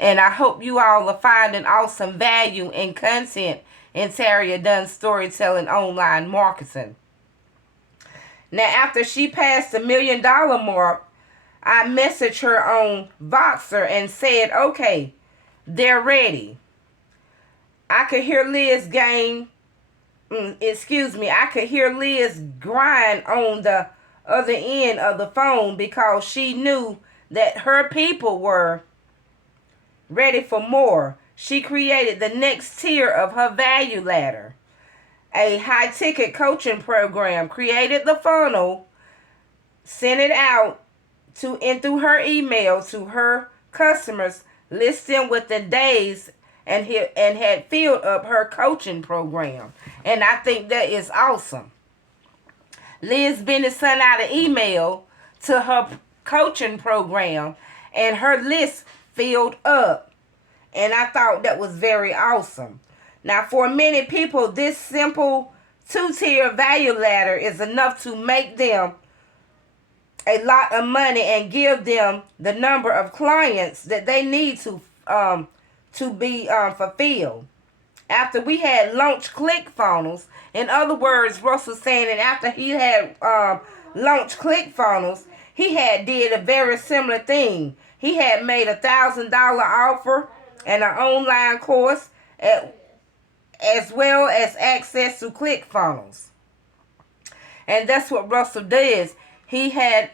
And I hope you all are finding awesome value and content in Tarria Dunn's storytelling online marketing. Now, after she passed the $1 million mark, I messaged her on Voxer and said, okay, they're ready. I could hear Liz I could hear Liz grind on the other end of the phone because she knew that her people were ready for more. She created the next tier of her value ladder, a high-ticket coaching program, created the funnel, sent it out to and through her email to her customers, listing within days, and had filled up her coaching program. And I think that is awesome. Liz Bennett sent out an email to her coaching program, and her list filled up. And I thought that was very awesome. Now, for many people, this simple two-tier value ladder is enough to make them a lot of money and give them the number of clients that they need to be fulfilled. After we had launched ClickFunnels, in other words, Russell saying that after he had launched ClickFunnels, he had did a very similar thing. He had made $1,000 offer and an online course as well as access to ClickFunnels. And that's what Russell does. He had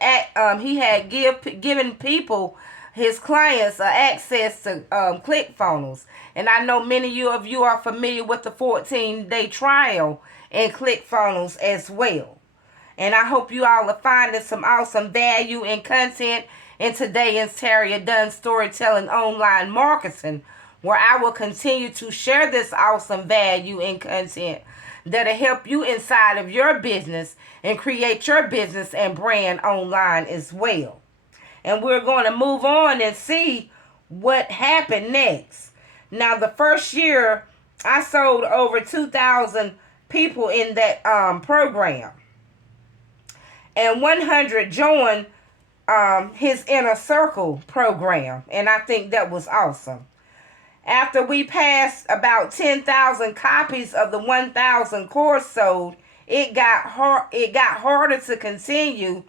given people, his clients, access to ClickFunnels. And I know many of you are familiar with the 14-day trial in ClickFunnels as well. And I hope you all are finding some awesome value and content in today's Tarria Dunn storytelling online marketing, where I will continue to share this awesome value and content that'll help you inside of your business and create your business and brand online as well. And we're going to move on and see what happened next. Now, the first year, I sold over 2,000 people in that program. And 100 joined his inner circle program. And I think that was awesome. After we passed about 10,000 copies of the 1,000 course sold, it got harder to continue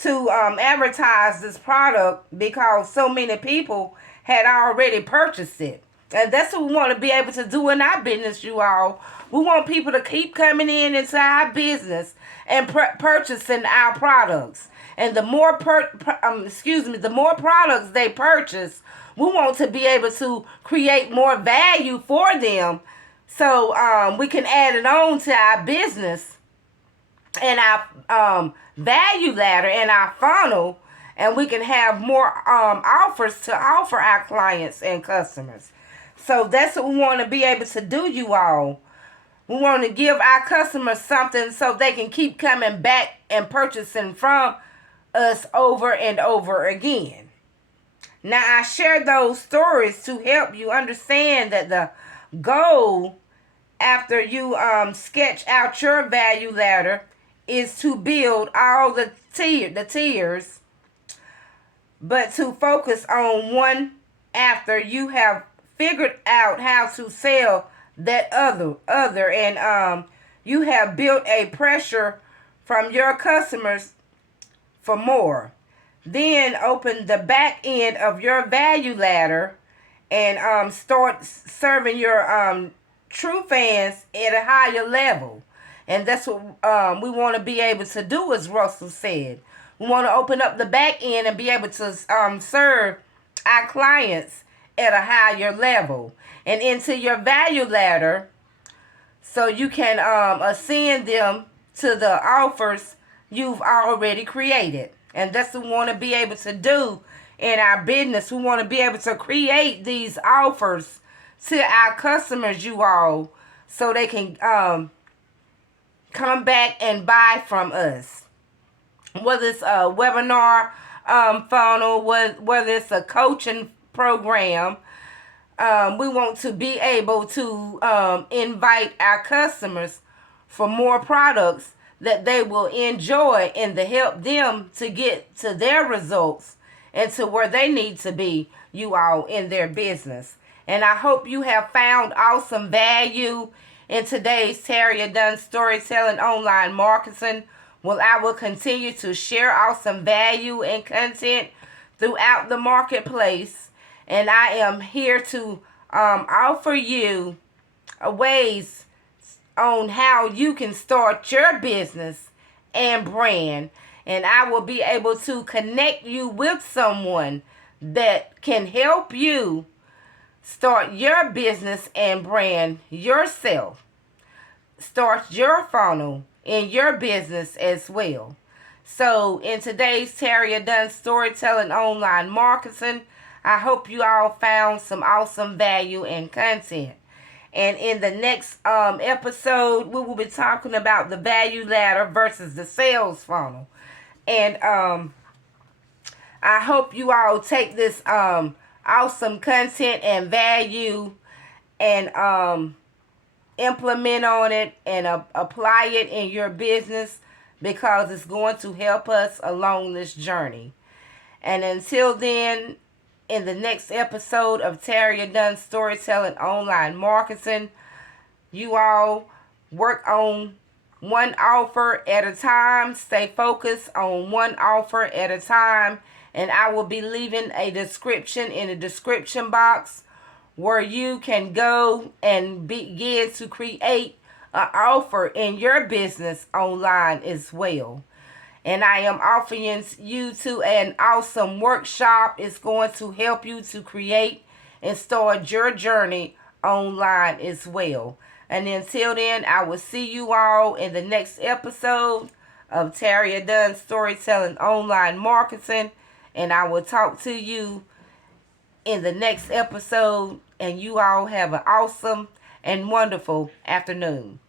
to advertise this product because so many people had already purchased it. And that's what we want to be able to do in our business, you all. We want people to keep coming into our business and purchasing our products. And the more the more products they purchase, we want to be able to create more value for them, so we can add it on to our business and our value ladder and our funnel, and we can have more offers to offer our clients and customers. So that's what we want to be able to do, you all. We want to give our customers something so they can keep coming back and purchasing from us over and over again. Now, I share those stories to help you understand that the goal after you sketch out your value ladder is to build all the tiers, but to focus on one after you have figured out how to sell that other and you have built a pressure from your customers for more. Then open the back end of your value ladder and start serving your true fans at a higher level. And that's what we want to be able to do, as Russell said. We want to open up the back end and be able to serve our clients at a higher level and into your value ladder, so you can ascend them to the offers you've already created. And that's what we want to be able to do in our business. We want to be able to create these offers to our customers, you all, so they can come back and buy from us. Whether it's a webinar funnel, whether it's a coaching program, we want to be able to invite our customers for more products that they will enjoy and to help them to get to their results and to where they need to be, you all, in their business. And I hope you have found awesome value in today's Tarria Dunn Storytelling Online Marketing. Well, I will continue to share awesome value and content throughout the marketplace. And I am here to offer you ways on how you can start your business and brand. And I will be able to connect you with someone that can help you start your business and brand yourself. Start your funnel in your business as well. So in today's Tarria Dunn Storytelling Online Marketing, I hope you all found some awesome value and content. And in the next episode, we will be talking about the value ladder versus the sales funnel. And I hope you all take this awesome content and value and implement on it and apply it in your business, because it's going to help us along this journey. And until then, in the next episode of Tarria Dunn Storytelling Online Marketing, you all work on one offer at a time. Stay focused on one offer at a time. And I will be leaving a description in the description box where you can go and begin to create an offer in your business online as well. And I am offering you to an awesome workshop. It's going to help you to create and start your journey online as well. And until then, I will see you all in the next episode of Tarria Dunn Storytelling Online Marketing. And I will talk to you in the next episode. And you all have an awesome and wonderful afternoon.